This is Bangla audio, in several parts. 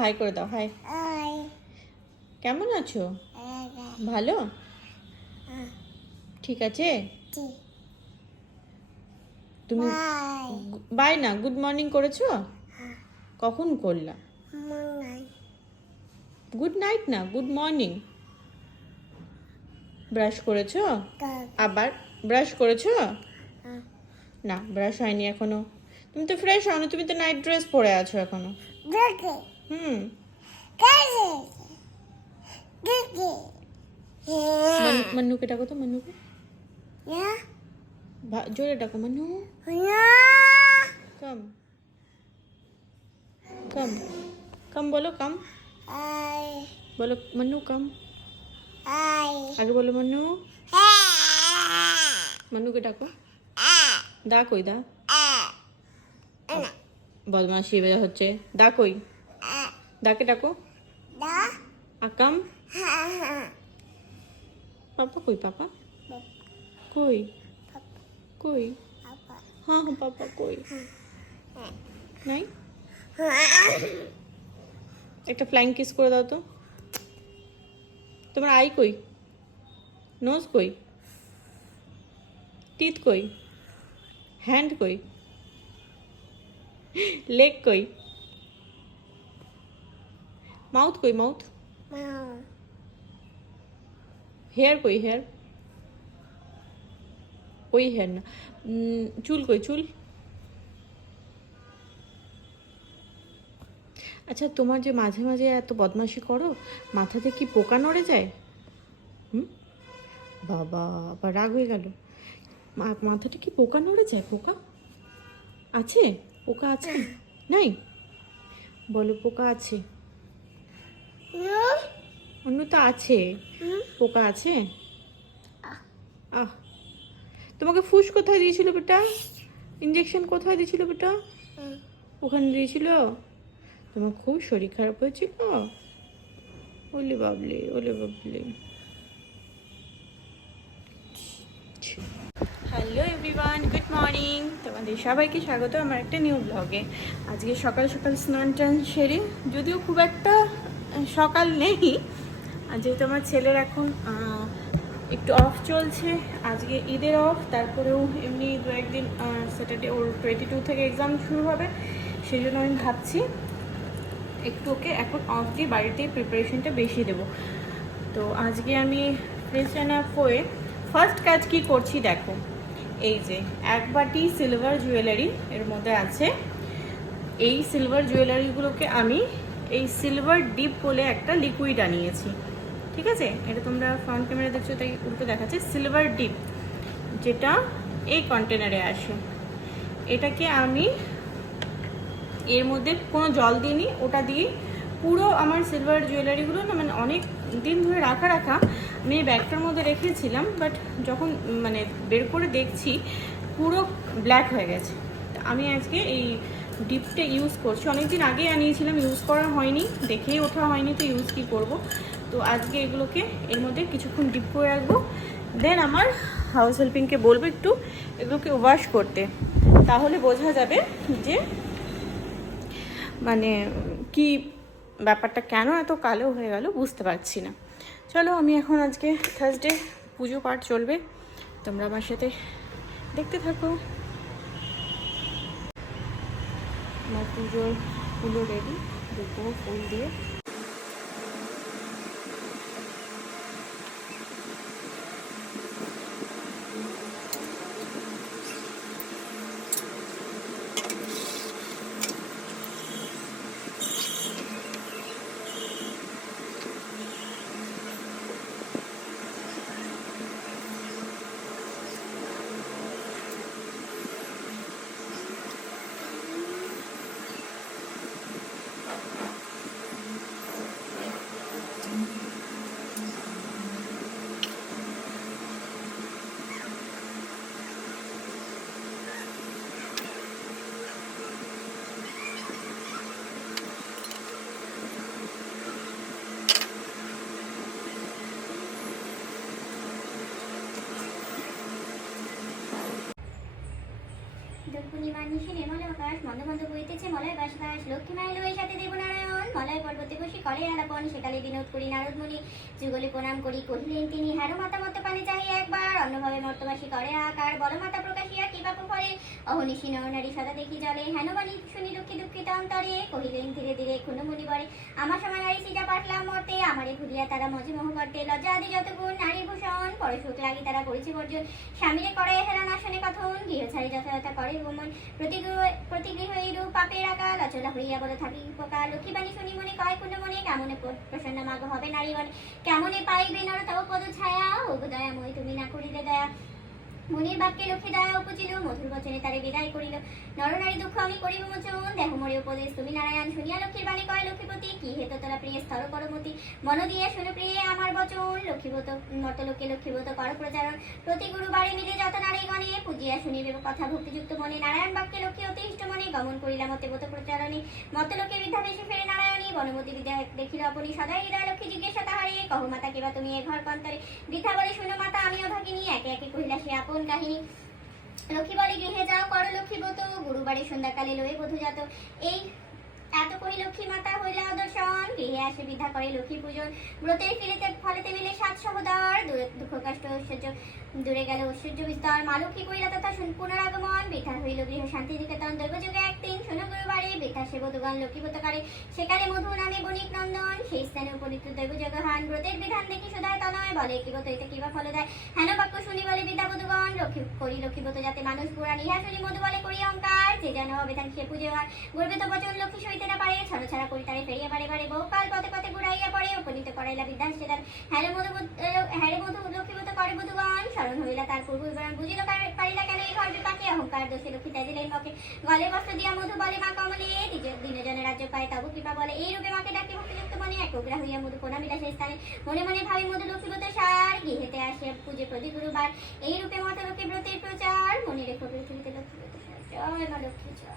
হাই করে দাও, হাই। কেমন আছো? ভালো? ঠিক আছে। তুমি বাই না, গুড মর্নিং করেছো? কখন করলা? গুড নাইট না, গুড মর্নিং। ব্রাশ করেছো? আবার ব্রাশ করেছো? না, ব্রাশ হয়নি এখনো। তুমি তো ফ্রেশ হওনি, তুমি তো নাইট ড্রেস পরে আছো এখনো। হুম। মন্নুকে ডাকো তো, মন্নুকে জোরে ডাকো, মন্নু কম কম কম বলো, কম বলো, মন্নু কম। আগে বলো মন্নু। মন্নুকে ডাকো, দা কই দা? বদমাশি হচ্ছে, দা কই? দাকে ডাকো। আকাম। পাপা কই? পাপা কই? কই? হ্যাঁ হ্যাঁ, পাপা কই? নাই। একটা ফ্লাইং কিস করে দাও তো। তোমার আই কই? নোজ কই? টিথ কই? হ্যান্ড কই? লেগ কই? মাউথ কই? মাউথ। হেয়ার কই? হেয়ার কই? হেয়ার না। চুল কই? চুল। আচ্ছা, তোমার যে মাঝে মাঝে এত বদমাশি করো, মাথাতে কি পোকা নড়ে যায়? বাবা, আবার রাগ হয়ে গেল। মাথাটা কি পোকা নড়ে যায়? পোকা আছে? পোকা আছে? নাই? বলো পোকা আছে। অন্য তো আছে, পোকা আছে? আহ, তোমাকে ফুস কোথায় দিয়েছিল বেটা? ইঞ্জেকশন কোথায় দিয়েছিল বেটা? ওখানে দিয়েছিল। তোমার খুব শরীর খারাপ হয়েছিল? ওলে বাবলে, ওলে বাবলে। Hello everyone, good morning. তোমাদের সবাইকে স্বাগত আমার একটা নিউ ব্লগে। আজকে সকাল সকাল স্নান টান সেরে, যদিও খুব একটা সকাল নেই, আর যেহেতু আমার ছেলের এখন একটু অফ চলছে, আজকে ঈদের অফ, তারপরেও এমনি দু একদিন স্যাটারডে ওর 22 থেকে এক্সাম শুরু হবে, সেই জন্য আমি ভাবছি একটু ওকে এখন অফ দিয়ে বাড়িতেই প্রিপারেশনটা বেশি দেবো। তো আজকে আমি ফ্রেশ আপ হয়ে ফার্স্ট কাজ কি করছি দেখো। এই যে এক বাটি সিলভার জুয়েলারি এর মধ্যে আছে। এই সিলভার জুয়েলারিগুলোকে আমি এই সিলভার ডিপ বলে একটা লিকুইড আনিয়েছি, ঠিক আছে? এটা তোমরা ফ্রন্ট ক্যামেরা দেখছো তাই উল্টো দেখাচ্ছে, সিলভার ডিপ, যেটা এই কন্টেনারে আসে। এটাকে আমি এর মধ্যে কোনো জল দিইনি, ওটা দিয়ে পুরো আমার সিলভার জুয়েলারিগুলো না, মানে অনেক দিন ধরে রাখা আমি এই ব্যাগটার মধ্যে রেখেছিলাম, বাট যখন মানে বের করে দেখছি পুরো ব্ল্যাক হয়ে গেছে। আমি আজকে এই ডিপটা ইউজ করছি, অনেকদিন আগে আনিয়েছিলাম, ইউজ করা হয়নি, দেখেই ওঠা হয়নি, তো ইউজ কী করবো। তো আজকে এগুলোকে এর মধ্যে কিছুক্ষণ ডিপ করে রাখবো, দেন আমার হাউস হেল্পিংকে বলবো একটু এগুলোকে ওয়াশ করতে, তাহলে বোঝা যাবে যে মানে কি ব্যাপারটা, কেন এত কালো হয়ে গেল বুঝতে পারছি না। চলো, আমি এখন আজকে থার্সডে পুজো পাঠ চলবে, তোমরা আমার সাথে দেখতে থাকো। আমার পুজোর ফুলও রেডি, দেখবো ফুল দিয়ে। পূর্ণিমা নিশি নির্মল আকাশ মন্দ মন্দ বইতেছে মলয় বাস বাস লক্ষ্মী মাইল ওই সাথে দেবনারায়ণ মলয় কলে আলাপন, সেকালে বিনোদ করি নারদমুনি যুগলে প্রণাম করি, কহিলেন তিনি হ্যারো মাতা মত পানে চাহি একবার, অন্যভাবে মর্তবাসী করে আকার, বল মাতা প্রকাশিয়া কি বাপু ফলে, অহনিশি নরনারী সদা দেখি জলে, হেন বাণী শুনি দুঃখী দুঃখিত অন্তরে, কহিলেন ধীরে ধীরে ক্ষুণ্ণ মুনি বরে, আমার সময় নারী সিজা পাটলাম মরতে, আমারে ঘুরিয়া তারা মজে মোহ করতে, লজ্জা আদি যত গুণ নারীর ভূষণ, পরে সুখ লাগি তারা করেছে বর্জন, স্বামীরে করে হেরান আসনে কথন, গৃহ ছাড়ি যথাযথা করে ভ্রমণ, প্রতিগৃহ এইরূপ পাপের আকাল, অচলা হইয়া বড় থাকি উপকার, লক্ষ্মীবাণী শুনি মনে কয় কুণ্ড মনে, কেমনে প্রসন্ন মাগ হবে নারীগণ, কেমনে পাইবে নর তব পদ ছায়া, ও দয়াময় তুমি না করিলে দয়া, মুনির বাক্যে লক্ষ্মী দয়া উপজিল, মধুর বচনে তারে বিদায় করিল, নরনারী দুঃখ আমি করিব মোচন, দেহ মরে উপদেশ তুমি নারায়ণ, শুনিয়া লক্ষ্মীর বাণী কয় লক্ষ্মীপতি, কি হেত তোরা প্রিয় স্থল করমতি, মন দিয়ে শুনে প্রিয়ে আমার বচন, লক্ষ্মীব্রত মর্তলোকে লক্ষ্মীব্রত কর প্রচারণ, প্রতি গুরুবারে মিলে যত নারীগণে, পূজিয়া শুনিবে কথা ভক্তিযুক্ত মনে, নারায়ণ বাক্যে লক্ষ্মী অতি ইষ্ট মনে, গমন করিলাম মতে ব্রত প্রচারণে, মর্তলোকে বৃদ্ধা বেশে ফেরে নারায়ণী, বনমতি বিদ্যা দেখিল আপনি, সদাই হৃদয় লক্ষ্মী জিজ্ঞাসা তাহারে, কহ মাতা কিবা তুমি এ ঘর কন্তরে, বৃদ্ধা বলে শুনো মাতা আমি অভাগিনী, একে একে কহিলা সে আপন কাহিনী, লক্ষ্মী বলে গৃহে যাও করো লক্ষ্মী ব্রত, গুরুবারে সন্ধ্যাকালে লয়ে বধূ যাত, এই এত কহি লক্ষ্মী মাতা হইলা অদর্শন, গৃহে আসে বিদ্যা করে লক্ষ্মী পূজন, ব্রতের ফলেতে মিলে সাত সহদর, দুঃখ কষ্ট ঐশ্বর্য দূরে গেল ঐশ্বর্য বিস্তার, মা লক্ষ্মী কইলা তথা পুনরাগমন, বৃথা হইল গৃহ শান্তি নিকেতন, দৈবযুগে একদিন শোনো গুরুবারে, বৃথা সে বধূগণ লক্ষ্মী ব্রতকারে, সেকালে মধু নামে বণিক নন্দন, সেই স্থানে উপনীত দৈবযজ্ঞহান, ব্রতের বিধান দেখি সুধায় তনয়, বলে কি ব্রত এতে কিবা ফল দেয়, হেন বাক্য শুনি বলে বিদ্যা বধূগণ, লক্ষ্মী ব্রত যাতে মানুষ পুরাণ, ইহা শুনি মধু বলে করি অঙ্কার, যে যেন হবে তাকে সে পুজো হয়, গর্বিত বচন লক্ষ্মী সইতে না পারে, ছড়া করি তারে ফেরিয়া বারে বারে, বহুকাল পথে পথে ঘুরাইয়া পড়ে, উপনীত করাইলা বিদ্যা সেদান, হ্যারে মধু লক্ষ্মীব্রত করে বধূগণ, স্মরণ হইলা তার পূর্ব বিবরণ, বুঝিল পারিলা কেন এই ঘর বিপাকে, অহংকার দোষে লক্ষ্মী ত্যাজিলেন মকে, গলে বস্ত্র দিয়া মধু বলে মা কমলে, দিনজনে রাজ্য পায় তবু কৃপা বলে, এই রূপে মাকে ডাকি ভক্তিযুক্ত মনে, একগ্রা হইয়া মধু প্রণামিলা সেই স্থানে, মনে মনে ভাবি মধু লক্ষ্মীব্রত সার, গৃহেতে আসিয়া পূজে প্রতি গুরুবার, এই রূপে মাতা লক্ষ্মী ব্রতের প্রচার, মনে রেখো পৃথিবীতে লক্ষ্মীব্রত সার, জয় মা লক্ষ্মী জয়।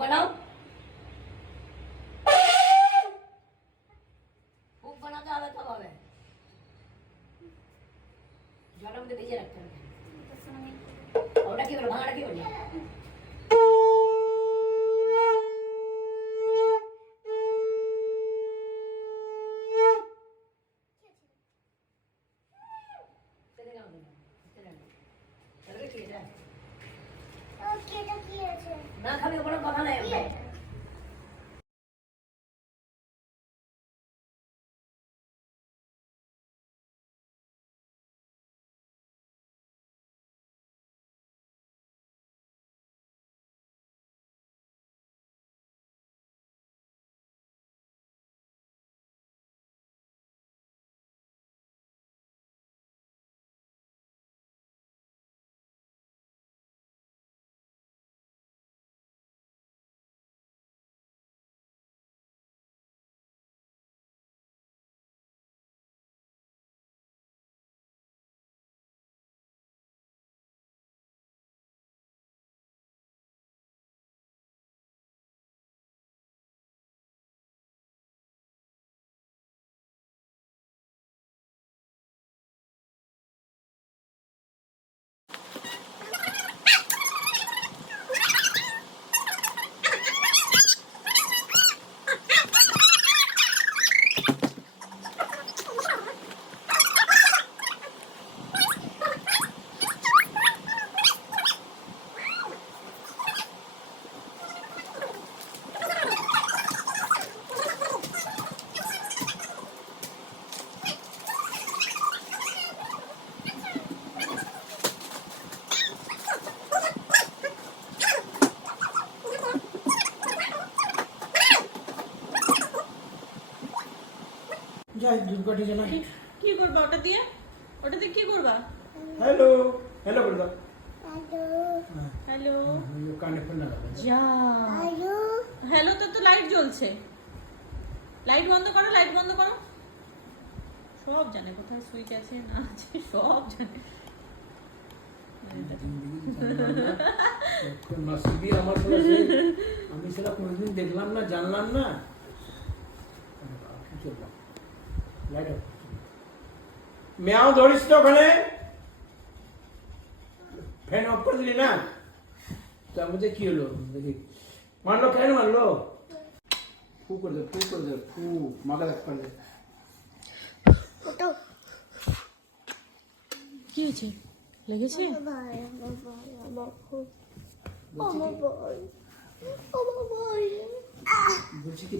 বানাও খুব বানাতে হবে তো হবে জলের মধ্যে ভিজিয়ে রাখতে হবে ওটা কি বলো ভাঙাটা কি বলি না খাবি কোনো কথা নাই যাই ধূপকাঠি জ্বালাই। কি করবা ওটা দিয়ে? ওটা দিয়ে কি করবা? হ্যালো হ্যালো করে দাও। হ্যাঁ, হ্যালো ওই কানে ফোন লাগাবে। যা হ্যালো, তো লাইট জ্বলছে। লাইট বন্ধ করো, লাইট বন্ধ করো। সব জানে কোথায় সুইচ আছে না আছে, সব জানে। নসিবই আমার সাথে সেই, আমি সেটা কোনোদিন দেখলাম না, জানলাম না। কি করলাম? Light off. মেয়াও ধরিস তো ওখানে, ফ্যান অফ করে দিলি না? তার মধ্যে কি হলো দেখি, মারলো কেন মারলো? ফু করে দে, ফু করে দে, ফু মাথা দেখ পারলে। কি হয়েছে? লেগেছে? বলছি কি